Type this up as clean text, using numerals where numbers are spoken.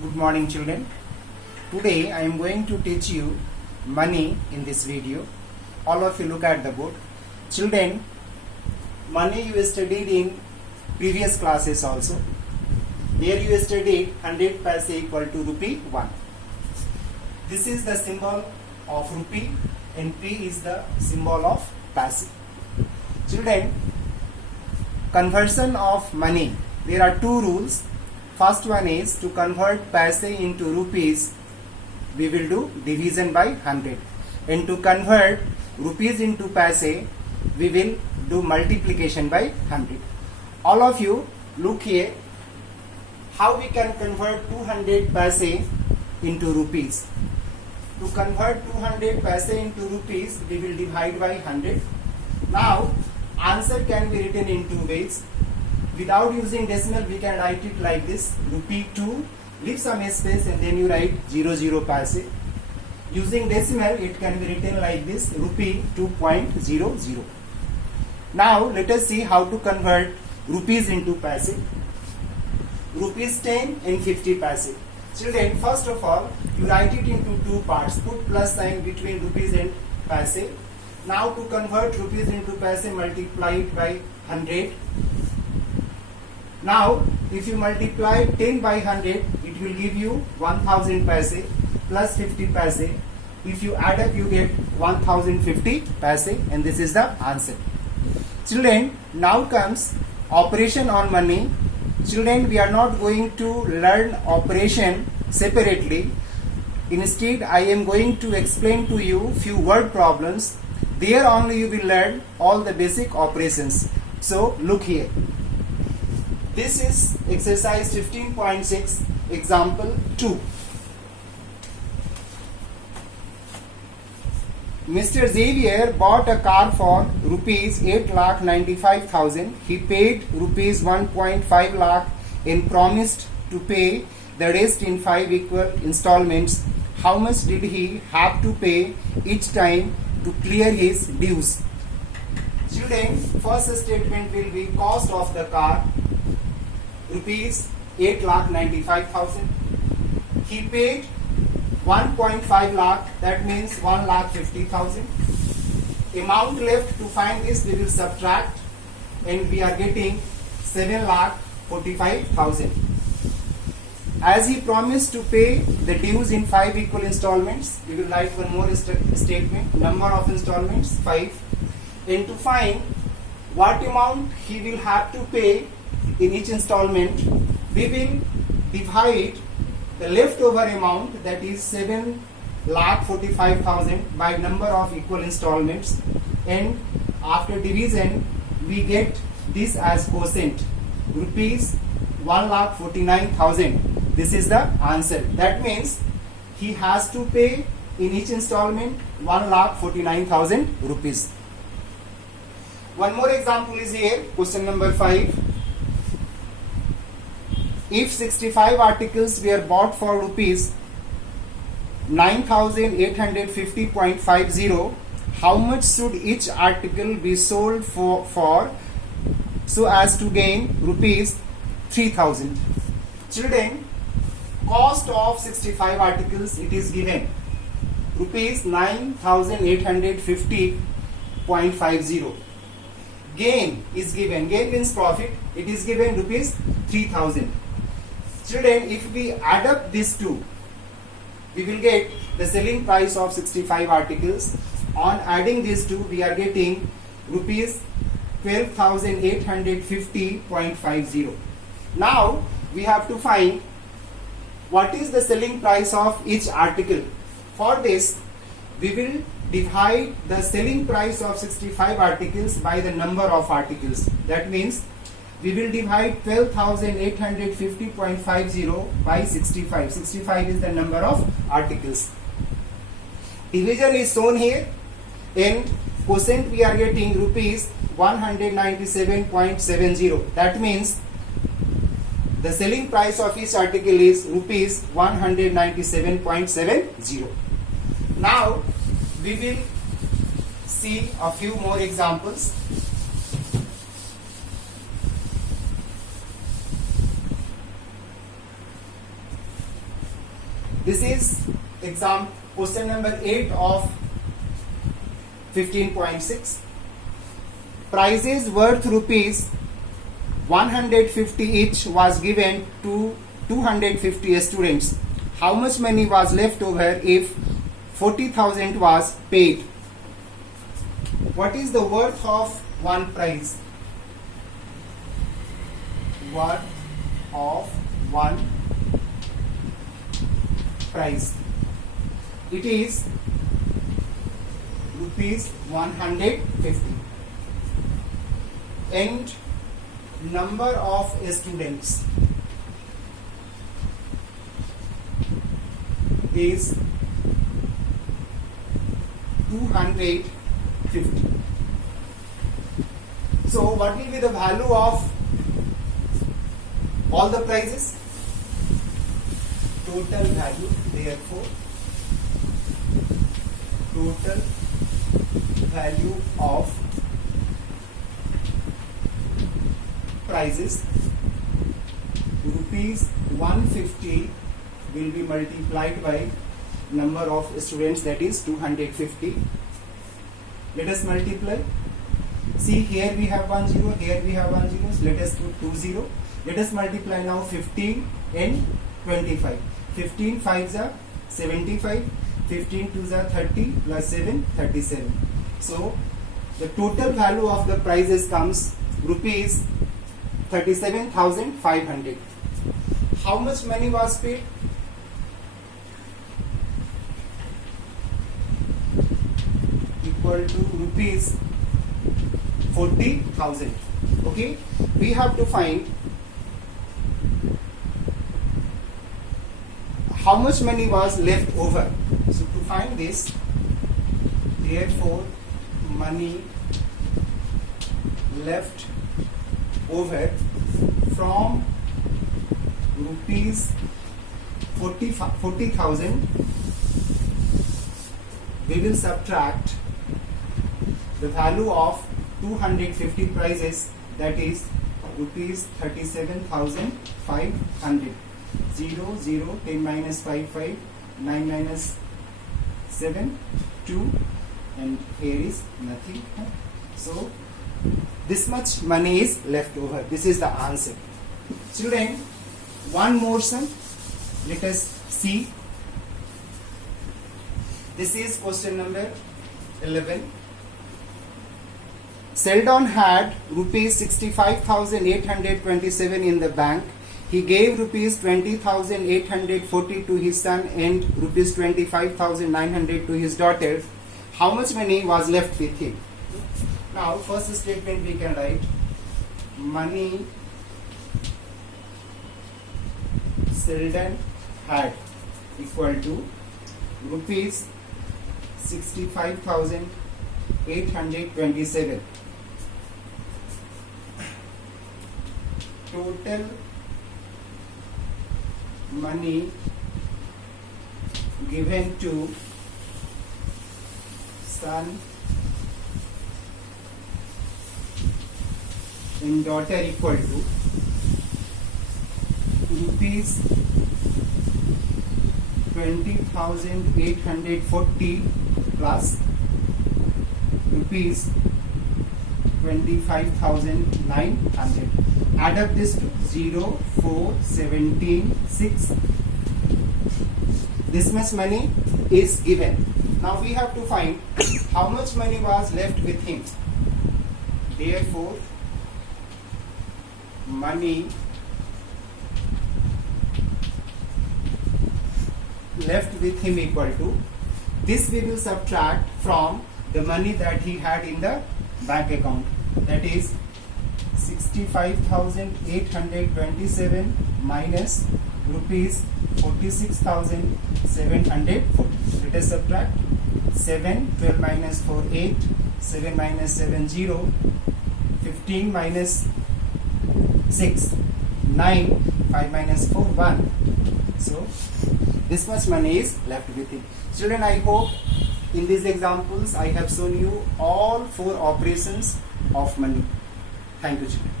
Good morning, children. Today I am going to teach you money in this video. All of you look at the board. Children, money you studied in previous classes also. There you studied 100 paise equal to rupee 1. This is the symbol of rupee and P is the symbol of paise. Children, conversion of money. There are two rules. First one is to convert paise into rupees, we will do division by 100. And to convert rupees into paise, we will do multiplication by 100. All of you look here, how we can convert 200 paise into rupees. To convert 200 paise into rupees, we will divide by 100. Now, answer can be written in two ways. Without using decimal, we can write it like this: rupee 2, leave some space and then you write 00 paise. Using decimal, it can be written like this: rupee 2.00. Now, let us see how to convert rupees into paise. Rupees 10 and 50 paise. Children, first of all, you write it into two parts. Put plus sign between rupees and paise. Now, to convert rupees into paise, multiply it by 100. Now, if you multiply 10 by 100, it will give you 1000 paise plus 50 paise. If you add up, you get 1050 paise, and this is the answer. Children, now comes operation on money. Children, we are not going to learn operation separately. Instead, I am going to explain to you few word problems. There only you will learn all the basic operations. So, look here. This is exercise 15.6, example 2. Mr. Xavier bought a car for rupees 8,95,000. He paid rupees 1.5 lakh and promised to pay the rest in 5 equal installments. How much did he have to pay each time to clear his dues? Children, first statement will be cost of the car. Rupees 8,95,000. He paid 1.5 lakh, that means 1,50,000. Amount left to find this, we will subtract and we are getting 7,45,000. As he promised to pay the dues in 5 equal installments, we will write one more statement, number of installments 5, and to find what amount he will have to pay in each installment, we will divide the leftover amount, that is 7,45,000, by number of equal installments, and after division we get this as quotient, rupees 1,49,000. This is the answer. That means he has to pay in each installment 1,49,000 rupees. One more example is here, question number 5. If 65 articles were bought for rupees 9,850.50, how much should each article be sold for so as to gain rupees 3,000? Children, cost of 65 articles, it is given rupees 9,850.50. Gain is given, gain means profit, it is given rupees 3,000. Children, if we add up these two, we will get the selling price of 65 articles. On adding these two, we are getting rupees 12,850.50. Now, we have to find what is the selling price of each article. For this, we will divide the selling price of 65 articles by the number of articles. That means we will divide 12,850.50 by 65. 65 is the number of articles. Division is shown here, and quotient we are getting rupees 197.70. That means the selling price of each article is rupees 197.70. Now we will see a few more examples. This is exam question number 8 of 15.6. Prizes worth rupees 150 each was given to 250 students. How much money was left over if 40,000 was paid? What is the worth of one prize? Worth of one prize. It is rupees 150. And number of students is 250. So what will be the value of all the prizes? Total value, therefore total value of prizes rupees 150 will be multiplied by number of students, that is 250. Let us multiply. See, here we have 1 0, here we have 1 0, so let us put 2 0. Let us multiply now 15 and 25. 15 5s are 75, 15 2s are 30, plus 7 37. So the total value of the prizes comes rupees 37,500. How much money was paid? Equal to rupees 40,000. Okay, we have to find how much money was left over. So to find this, therefore money left over from rupees 40,000, we will subtract the value of 250 prizes, that is rupees 37,500. 0 0 10 minus 5 5 9 minus 7 2, and here is nothing. So this much money is left over. This is the answer. Children, one more sum. Let us see. This is question number 11. Seldon had rupees 65,827 in the bank. He gave rupees 20,840 to his son and rupees 25,900 to his daughter. How much money was left with him? Now, first statement we can write: money Seldon had equal to rupees 65,827. Total money given to son and daughter equal to rupees 20,840 plus rupees 25,900. Add up this to 0, 4, 17, 6. This much money is given. Now we have to find how much money was left with him. Therefore, money left with him equal to, this we will subtract from the money that he had in the bank account, that is 65,827 minus rupees 46,740. Let us subtract. 7, 12 minus 4, 8, 7 minus 7, 0, 15 minus 6, 9, 5 minus 4, 1. So this much money is left with it. Children, I hope in these examples I have shown you all 4 operations of money. Thank you, children.